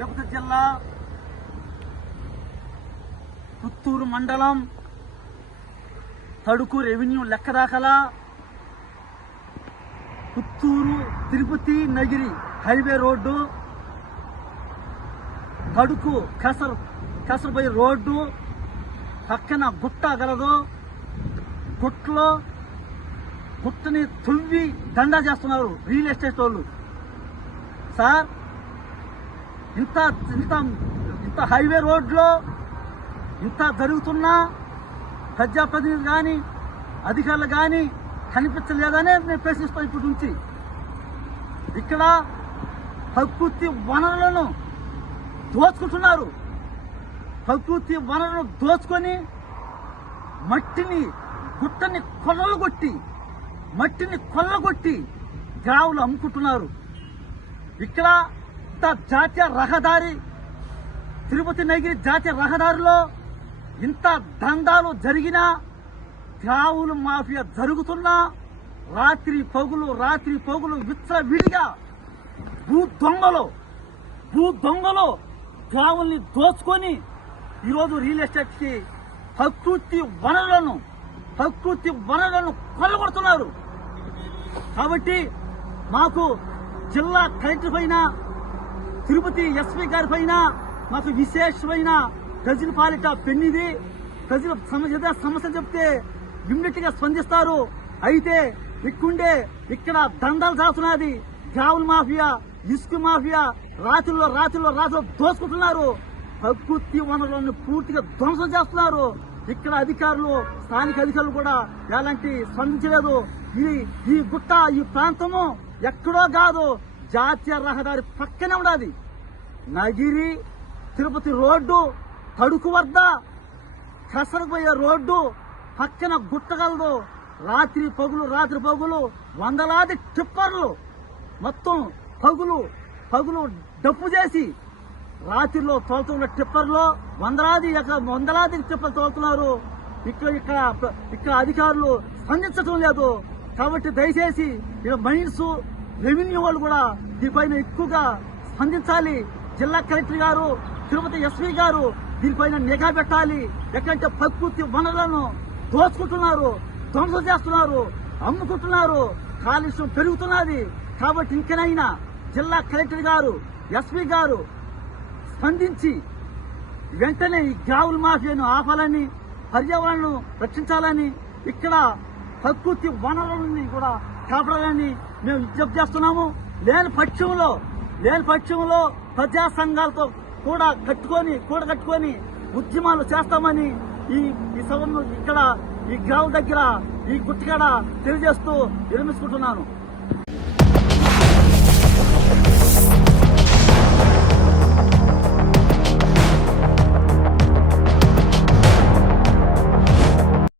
తిరుపతి జిల్లా పుత్తూరు మండలం తడుకు రెవెన్యూ లెక్క దాఖలా. Puttur Tirupati Nagari highway road. తడుకు కసర్ కసరపై రోడ్డు. పక్కన గుట్ట గలదు. గుట్టలో గుట్టని తువ్వి దండా చేస్తున్నారు రియల్ ఎస్టేట్ వాళ్ళు. సార్ ఇంత ఇంత ఇంత హైవే రోడ్లో ఇంత జరుగుతున్నా ప్రజాప్రతినిధులు కానీ అధికారులు కానీ కనిపించలేదనే నేను ప్రశ్నిస్తాను ఇప్పటి నుంచి. ఇక్కడ ప్రకృతి వనరులను దోచుకుంటున్నారు. ప్రకృతి వనరులను దోచుకొని మట్టిని గుట్టని కొల్లలు కొట్టి మట్టిని కొల్లగొట్టి గ్రావులు అమ్ముకుంటున్నారు. ఇక్కడ ఇంత జాతీయ రహదారి తిరుపతి నగిరి జాతీయ రహదారిలో ఇంత దందాలు జరిగినా త్రావులు మాఫియా జరుగుతున్నా రాత్రి పగులు రాత్రి పగులు విచ్చల విడిగా భూ దొంగలు భూ దొంగలు గ్రావుల్ని దోచుకొని ఈరోజు రియల్ ఎస్టేట్కి ప్రకృతి వనరులను ప్రకృతి వనరులను కొల్లగొడుతున్నారు. కాబట్టి మాకు జిల్లా కలెక్టర్ పైన తిరుపతి ఎస్పీ గారి పైన మాకు విశేషమైన ప్రజల పాలిట పెన్నిది. ప్రజల సమస్య సమస్య చెప్తే ఇమ్మీడియట్గా స్పందిస్తారు. అయితే ఇక్కుండే ఇక్కడ దందాలు సాగుతున్నది గ్రావుల మాఫియా ఇసుక మాఫియా రాత్రుల్లో రాత్రుల్లో రాత్రులు దోసుకుంటున్నారు ప్రకృతి వనరులను పూర్తిగా ధ్వంసం చేస్తున్నారు. ఇక్కడ అధికారులు స్థానిక అధికారులు కూడా ఎలాంటి స్పందించలేదు. ఈ ఈ గుట్ట ఈ ప్రాంతము ఎక్కడో కాదు. జాతీయ రహదారి పక్కనే ఉన్నది నగిరి తిరుపతి రోడ్డు తడుకు వద్ద కసరపోయే రోడ్డు పక్కన గుట్టగలదు. రాత్రి పగులు రాత్రి పగులు వందలాది టిప్పర్లు మొత్తం పగులు పగులు డప్పు చేసి రాత్రిలో తోలుతున్న టిప్పర్లో వందలాది వందలాది టిప్పర్లు తోలుతున్నారు. ఇక్కడ ఇక్కడ ఇక్కడ అధికారులు స్పందించడం లేదు. కాబట్టి దయచేసి ఇక్కడ మైన్స్ రెవెన్యూ వాళ్ళు కూడా దీనిపైన ఎక్కువగా స్పందించాలి. జిల్లా కలెక్టర్ గారు తిరుపతి ఎస్పీ గారు దీనిపైన నిఘా పెట్టాలి. ఎక్కడంటే ప్రకృతి వనరులను దోచుకుంటున్నారు ధ్వంసం చేస్తున్నారు అమ్ముకుంటున్నారు. కాలుష్యం పెరుగుతున్నది. కాబట్టి ఇంకనైనా జిల్లా కలెక్టర్ గారు ఎస్పీ గారు స్పందించి వెంటనే ఈ గ్రావుల మాఫియాను ఆపాలని పర్యావరణను రక్షించాలని ఇక్కడ ప్రకృతి వనరులని కూడా కాపాడాలని మేము విజ్ఞప్తి చేస్తున్నాము. లేని పక్షంలో లేని పక్షంలో ప్రజా సంఘాలతో కూడా కట్టుకొని కూడా కట్టుకొని ఉద్యమాలు చేస్తామని ఈ ఈ సభను ఇక్కడ ఈ గ్రామం దగ్గర ఈ గుట్టికాడ తెలియజేస్తూ విరమించుకుంటున్నాను.